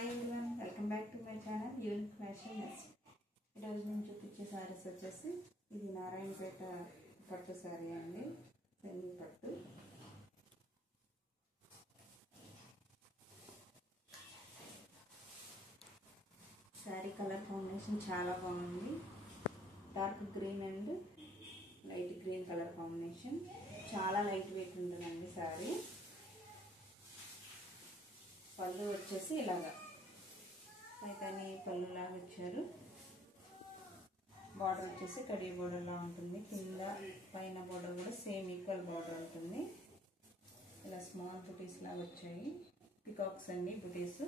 Hi everyone, welcome back to my channel unique fashion nest. ఈరోజు నేను చూపించే శారీస్ వచ్చేసి ఇది నారాయణపేట పట్టు శారీ అండి, సెమీ పట్టు. శారీ కలర్ కాంబినేషన్ చాలా బాగుంది. Dark green and light green colour combination. చాలా లైట్ వెయిట్ ఉంటుందండి శారీ. పళ్ళు వచ్చేసి ఇలాగా పైతని పళ్ళులాగా ఇచ్చారు. బార్డర్ వచ్చేసి కడి బార్డర్లా ఉంటుంది. కింద పైన బార్డర్ కూడా సేమ్ ఈక్వల్ బార్డర్ ఉంటుంది. ఇలా స్మాల్ బుటీస్ లాగా వచ్చాయి. పికాక్స్ అండి బుటీస్.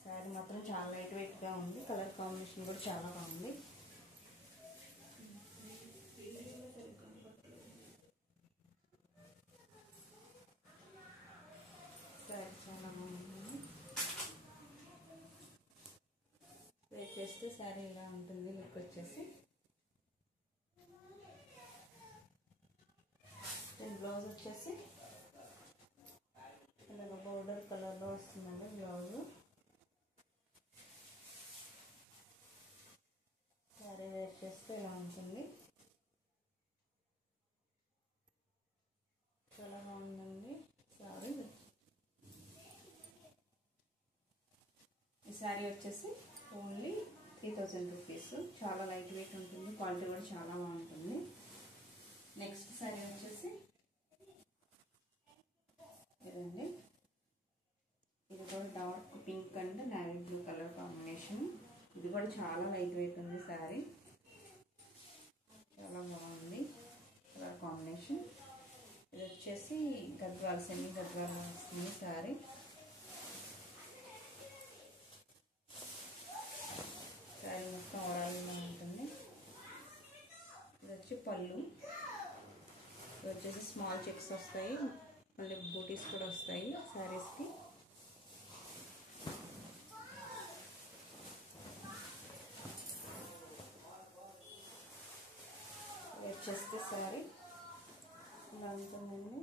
శారీ మాత్రం చాలా లైట్ వెయిట్గా ఉంది. కలర్ కాంబినేషన్ కూడా చాలా బాగుంది. శారీ చాలా బాగుంది. వేర్ చేస్తే శారీ ఇలా ఉంటుంది. లుక్ వచ్చేసి బ్లౌజ్ వచ్చేసి ఇలాగ బోర్డర్ కలర్లో వస్తుందండి బ్లౌజ్. శారీ వేర్ చేస్తే ఇలా ఉంటుంది. చాలా బాగుందండి శారీ. ఈ శారీ వచ్చేసి ఓన్లీ 3000 రూపీస్. చాలా లైట్ వెయిట్ ఉంటుంది. క్వాలిటీ కూడా చాలా బాగుంటుంది. నెక్స్ట్ శారీ వచ్చేసి ఇదండి. ఇది కూడా dark pink and navy blue colour combination. ఇది కూడా చాలా లైట్ వెయిట్ ఉంది శారీ. చాలా బాగుంది కలర్ కాంబినేషన్. ఇది వచ్చేసి గద్వాల్ సెమీ గద్వాల్ వస్తుంది శారీ. శారీ మొత్తం ఓవరాల్గా ఉంటుంది. ఇది వచ్చి పళ్ళు. ఇది వచ్చేసి స్మాల్ చెక్స్ వస్తాయి, మళ్ళీ బూటీస్ కూడా వస్తాయి శారీస్కి. వచ్చేస్తే శారీ ఇలా ఉంటుందండి.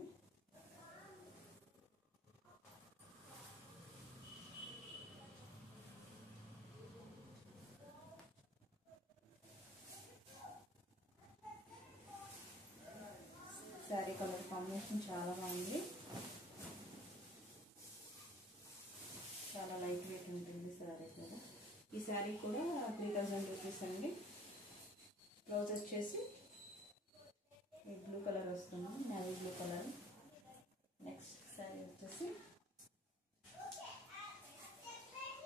శారీ కలర్ కాంబినేషన్ చాలా బాగుంది. చాలా లైట్ వెయిట్ ఉంటుంది శారీ కూడా. ఈ శారీ కూడా 3000 రూపీస్ అండి. బ్లౌజ్ వచ్చేసి బ్లూ కలర్ వస్తుంది, navy blue colour. Next sari వచ్చేసి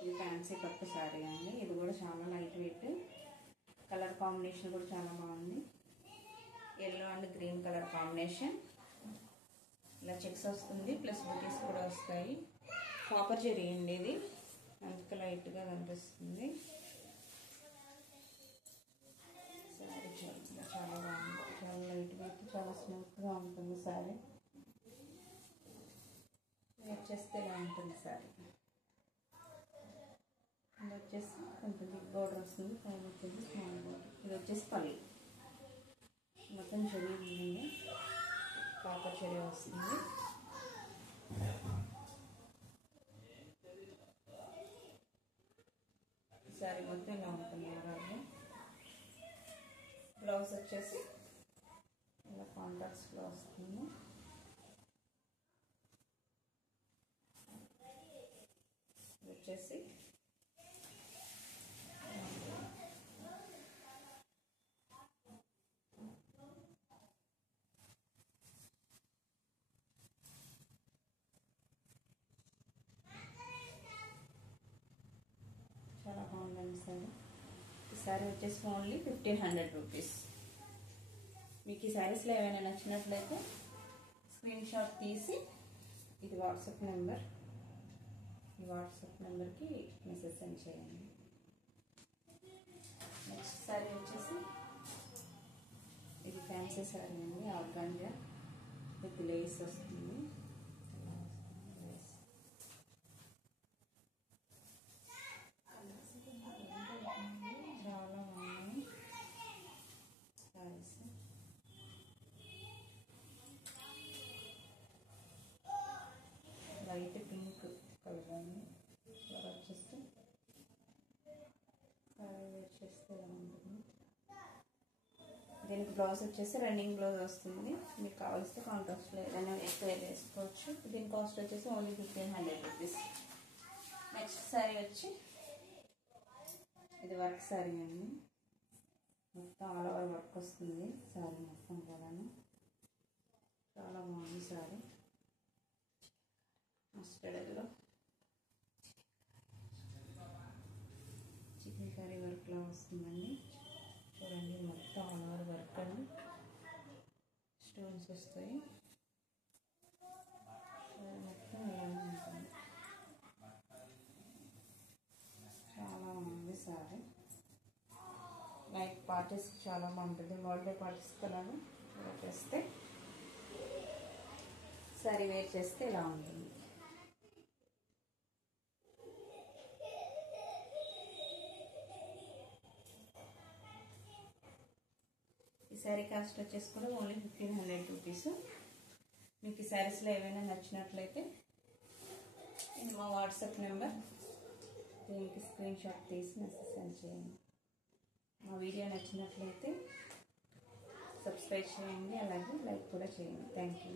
ఇది ఫ్యాన్సీ పట్టు శారీ అండి. ఇది కూడా చాలా లైట్ వెయిట్. కలర్ కాంబినేషన్ కూడా చాలా బాగుంది. Yellow and green colour combination. ఇలా చెక్స్ వస్తుంది, ప్లస్ బుటీస్ కూడా వస్తాయి. కాపర్ జరీ అండి ఇది, అందుకే లైట్గా కనిపిస్తుంది. శారీ చాలా బాగుంది. చాలా లైట్ వెయిట్, చాలా స్మూత్గా ఉంటుంది శారీ. వచ్చేస్తే ఇలా ఉంటుంది శారీ. ఇది వచ్చేసి కొంచెం బిగ్ బోర్డర్ వస్తుంది, పైన వచ్చేసి స్మాల్ బోర్డర్. ఇది వచ్చేసి పళ్ళు. మొత్తం చెరీ ఉందండి, కాపర్ చెరీ వస్తుంది. శారీ మొత్తం ఇలా ఉంటుంది. అలాగే బ్లౌజ్ వచ్చేసి ఇలా కాంట్రాస్ట్లో వస్తుంది. వచ్చేసి చాలా బాగుందండి సారీ. ఈ శారీ వచ్చేసి ఓన్లీ 1500 రూపీస్. మీకు ఈ శారీస్లో ఏమైనా నచ్చినట్లయితే స్క్రీన్ షాట్ తీసి ఇది వాట్సాప్ నెంబర్, ఈ వాట్సాప్ నెంబర్కి మెసేజ్ సెండ్ చేయండి. నెక్స్ట్ శారీ వచ్చేసి ఇది ఫ్యాన్సీ శారీ అండి. ఆర్గాంజా విత్ లేస్ వస్తుంది. చాలా బాగున్నాయి శారీస్. లైట్ పింక్ కలర్ దీనికి బ్లౌజ్ వచ్చేసి రన్నింగ్ బ్లౌజ్ వస్తుంది. మీకు కావాల్సిన కాంట్రాస్ట్లో ఏదైనా ఎక్కువ వేసుకోవచ్చు. దీని కాస్ట్ వచ్చేసి ఓన్లీ 1500 రూపీస్. నెక్స్ట్ శారీ వచ్చి ఇది వర్క్ శారీ అండి. మొత్తం ఆల్ ఓవర్ వర్క్ వస్తుంది శారీ మొత్తం కూడాను. చాలా బాగుంది sari. Mustard yellow chicken curry వర్క్లో వస్తుందండి. చూడండి మొత్తం ఆల్ ఓవర్ వర్క్ అని స్టోన్స్ వస్తాయి. మొత్తం ఇలానే ఉంటుంది. చాలా బాగుంది శారీ. నైట్ పార్టీస్కి చాలా బాగుంటుంది. బర్త్డే పార్టీస్కి అలానే వేర్ చేస్తే శారీ వేర్ చేస్తే ఇలా ఉంటుంది. ఈ శారీ కాస్ట్ వచ్చేసి కూడా ఓన్లీ 1500 రూపీస్. మీకు ఈ శారీస్లో ఏవైనా నచ్చినట్లయితే ఇది మా వాట్సాప్ నెంబర్, దీనికి స్క్రీన్ షాట్ తీసి మెసేజ్ సెండ్ చేయండి. మా వీడియో నచ్చినట్లయితే సబ్స్క్రైబ్ చేయండి, అలాగే లైక్ కూడా చేయండి. Thank you.